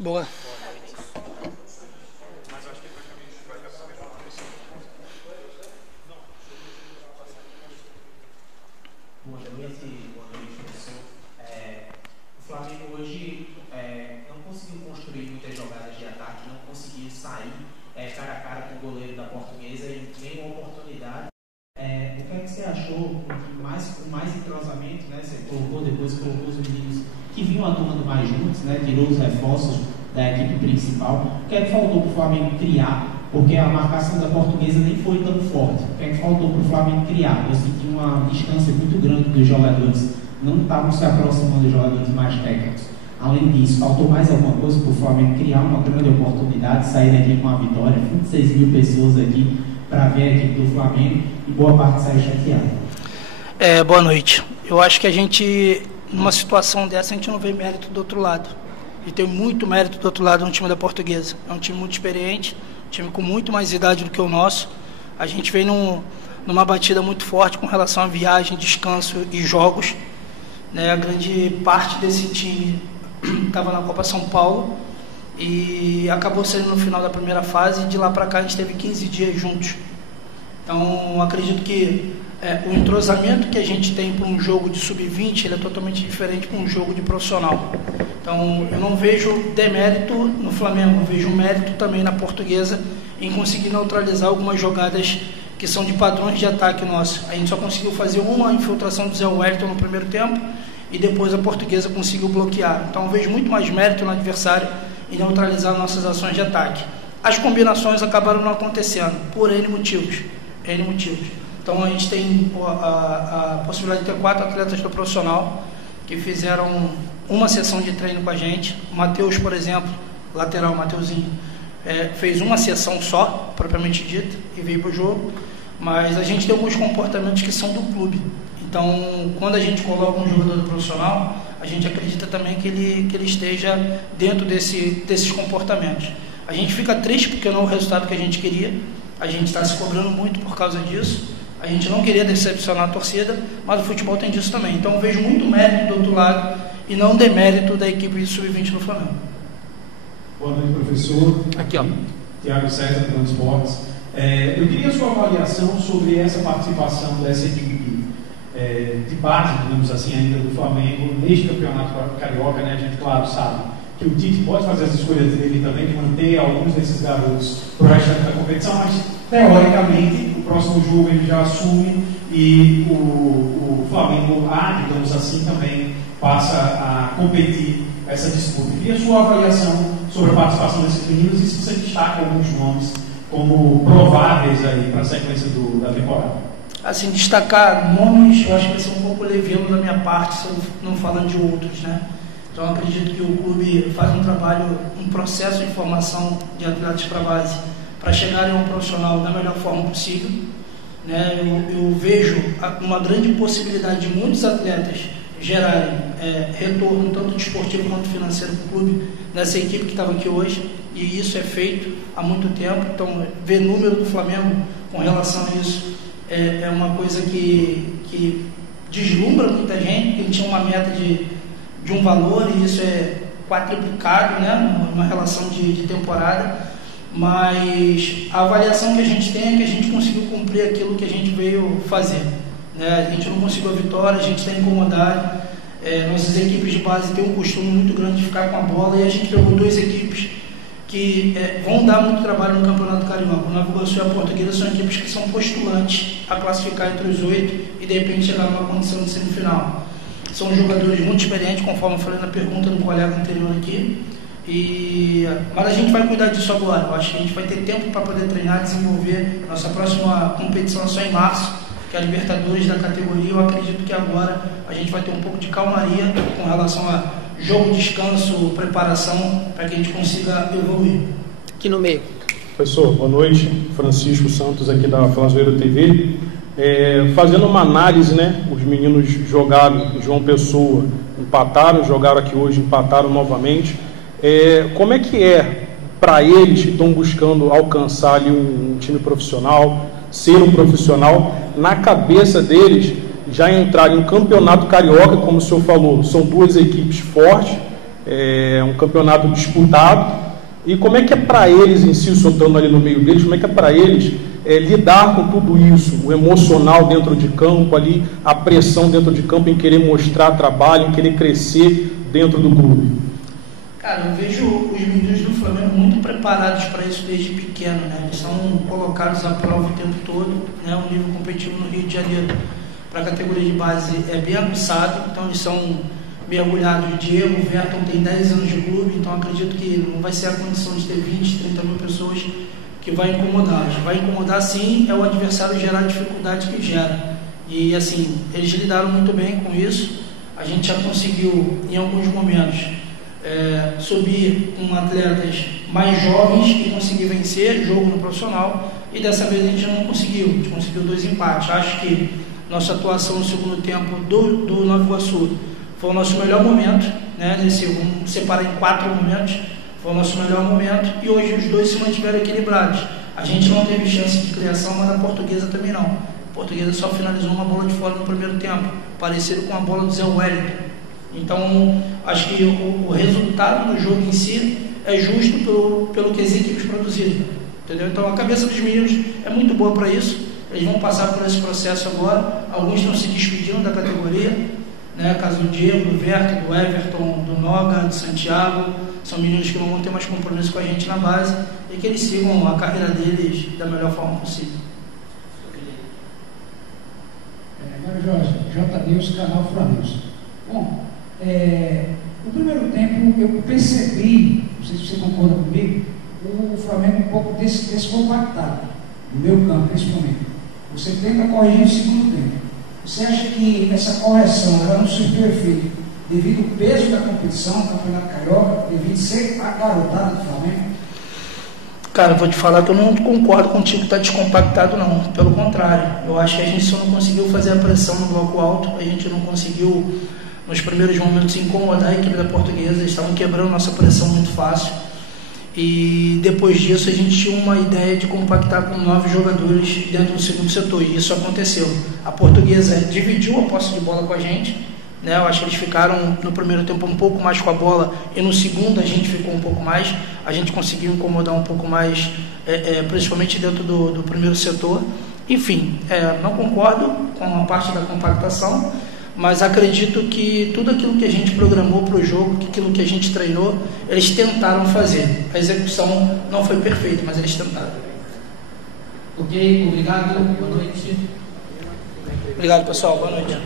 Boa. Boa noite, professor. O Flamengo hoje não conseguiu construir muitas jogadas de ataque, não conseguiu sair cara a cara com o goleiro da Portuguesa e nenhuma oportunidade. O que é que você achou com mais entrosamento, né? Você colocou os meninos que vinham atuando mais juntos, né? Tirou os reforços da equipe principal. O que é que faltou para o Flamengo criar? Porque a marcação da Portuguesa nem foi tão forte. O que é que faltou para o Flamengo criar? Eu senti uma distância muito grande dos jogadores, não estavam se aproximando dos jogadores mais técnicos. Além disso, faltou mais alguma coisa para o Flamengo criar uma grande oportunidade, sair daqui com a vitória, 26 mil pessoas aqui para ver a equipe do Flamengo e boa parte saiu chateada. Boa noite. Eu acho que a gente, numa situação dessa, a gente não vê mérito do outro lado. E tem muito mérito do outro lado no time da Portuguesa. É um time muito experiente, um time com muito mais idade do que o nosso. A gente vem numa batida muito forte com relação a viagem, descanso e jogos. A grande parte desse time estava na Copa São Paulo e acabou saindo no final da primeira fase, e de lá para cá a gente teve 15 dias juntos. Então acredito que o entrosamento que a gente tem para um jogo de sub-20 ele é totalmente diferente para um jogo de profissional. Então eu não vejo demérito no Flamengo, eu vejo mérito também na Portuguesa em conseguir neutralizar algumas jogadas que são de padrões de ataque nosso. A gente só conseguiu fazer uma infiltração do Zé Wellington no primeiro tempo e depois a Portuguesa conseguiu bloquear. Então eu vejo muito mais mérito no adversário em neutralizar nossas ações de ataque. As combinações acabaram não acontecendo por N motivos. Então a gente tem a possibilidade de ter 4 atletas do profissional que fizeram uma sessão de treino com a gente. O Matheus, por exemplo, lateral, Mateuzinho, fez uma sessão só, propriamente dita, e veio para o jogo. Mas a gente tem alguns comportamentos que são do clube. Então, quando a gente coloca um jogador do profissional, a gente acredita também que ele esteja dentro desses comportamentos. A gente fica triste porque não é o resultado que a gente queria. A gente está se cobrando muito por causa disso. A gente não queria decepcionar a torcida, mas o futebol tem disso também. Então eu vejo muito mérito do outro lado e não demérito da equipe de sub-20 no Flamengo. Boa noite, professor. Aqui, ó. Tiago César, Transportes. Eu queria a sua avaliação sobre essa participação dessa equipe de base, digamos assim, ainda do Flamengo neste campeonato carioca, né? A gente, claro, sabe que o Tite pode fazer as escolhas dele também, de manter alguns desses garotos para o restante da competição, mas teoricamente o próximo jogo ele já assume e o Flamengo digamos assim, também passa a competir essa disputa. E a sua avaliação sobre a participação desses meninos e se você destaca alguns nomes como prováveis aí para a sequência da temporada? Assim, destacar nomes, eu acho que vai ser um pouco leviano da minha parte, se eu não falando de outros, né? Então eu acredito que o clube faz um trabalho, um processo de formação de atletas para base, para chegarem a um profissional da melhor forma possível, né? Eu vejo uma grande possibilidade de muitos atletas gerarem retorno tanto desportivo quanto financeiro para o clube, nessa equipe que estava aqui hoje, e isso é feito há muito tempo. Então ver número do Flamengo com relação a isso é uma coisa que deslumbra muita gente, porque ele tinha uma meta de um valor e isso é quadruplicado, né, uma relação de temporada, mas a avaliação que a gente tem é que a gente conseguiu cumprir aquilo que a gente veio fazer, né? A gente não conseguiu a vitória, a gente está incomodado. Nossas equipes de base têm um costume muito grande de ficar com a bola e a gente pegou 2 equipes que vão dar muito trabalho no Campeonato Carioca. O Nova Iguaçu e a Portuguesa são equipes que são postulantes a classificar entre os 8 e de repente chegar numa condição de semifinal. São jogadores muito experientes, conforme eu falei na pergunta do colega anterior aqui. Mas a gente vai cuidar disso agora. Eu acho que a gente vai ter tempo para poder treinar, desenvolver. Nossa próxima competição é só em março, que é a Libertadores da categoria. Eu acredito que agora a gente vai ter um pouco de calmaria com relação a jogo, descanso, preparação, para que a gente consiga evoluir. Aqui no meio. Professor, boa noite. Francisco Santos aqui da Flazoeiro TV. Fazendo uma análise, né? Os meninos jogaram em João Pessoa, empataram, jogaram aqui hoje, empataram novamente. Como é que para eles que estão buscando alcançar ali um time profissional, ser um profissional, na cabeça deles já entrar em um campeonato carioca, como o senhor falou, são 2 equipes fortes, é um campeonato disputado. E como é que é para eles em si, soltando ali no meio deles, como é que é para eles lidar com tudo isso, o emocional dentro de campo, ali, a pressão dentro de campo em querer mostrar trabalho, em querer crescer dentro do clube? Cara, eu vejo os meninos do Flamengo muito preparados para isso desde pequeno, né? Eles são colocados à prova o tempo todo, né? O nível competitivo no Rio de Janeiro para a categoria de base é bem aguçado, então eles são mergulhados. Diego, o Verton tem 10 anos de clube, então acredito que não vai ser a condição de ter 20, 30 mil pessoas que vai incomodar. Vai incomodar sim, é o adversário gerar a dificuldade que gera. E assim, eles lidaram muito bem com isso. A gente já conseguiu, em alguns momentos, subir com atletas mais jovens e conseguir vencer jogo no profissional, e dessa vez a gente não conseguiu, a gente conseguiu 2 empates. Acho que nossa atuação no segundo tempo do Nova Iguaçu foi o nosso melhor momento, né? Vamos separar em 4 momentos, foi o nosso melhor momento, e hoje os dois se mantiveram equilibrados. A gente não teve chance de criação, mas a Portuguesa também não. A Portuguesa só finalizou uma bola de fora no primeiro tempo, parecido com a bola do Zé Wellington. Então, acho que o resultado do jogo em si é justo pelo que as equipes produziram, entendeu? Então, a cabeça dos meninos é muito boa para isso. Eles vão passar por esse processo agora. Alguns estão se despedindo da categoria, né? Caso do Diego, do Verto, do Everton, do Noga, do Santiago. São meninos que não vão ter mais compromisso com a gente na base, e que eles sigam a carreira deles da melhor forma possível. Mário Jorge, J-News, canal Flamengo. Bom, no primeiro tempo eu percebi, não sei se você concorda comigo, o Flamengo um pouco descompactado, no meu campo principalmente. Você tenta corrigir no segundo tempo. Você acha que essa correção ela não surtiu efeito devido ao peso da competição, Campeonato Carioca, devido a ser a garotada do Flamengo? Cara, vou te falar que eu não concordo contigo que está descompactado, não. Pelo contrário, eu acho que a gente só não conseguiu fazer a pressão no bloco alto, a gente não conseguiu, nos primeiros momentos, incomodar a equipe da Portuguesa. Eles estavam quebrando nossa pressão muito fácil. E depois disso a gente tinha uma ideia de compactar com 9 jogadores dentro do segundo setor, e isso aconteceu. A Portuguesa dividiu a posse de bola com a gente, né? Eu acho que eles ficaram no primeiro tempo um pouco mais com a bola, e no segundo a gente ficou um pouco mais. A gente conseguiu incomodar um pouco mais, principalmente dentro do primeiro setor. Enfim, não concordo com a parte da compactação, mas acredito que tudo aquilo que a gente programou para o jogo, aquilo que a gente treinou, eles tentaram fazer. A execução não foi perfeita, mas eles tentaram. Ok, obrigado, boa noite. Obrigado, pessoal, boa noite.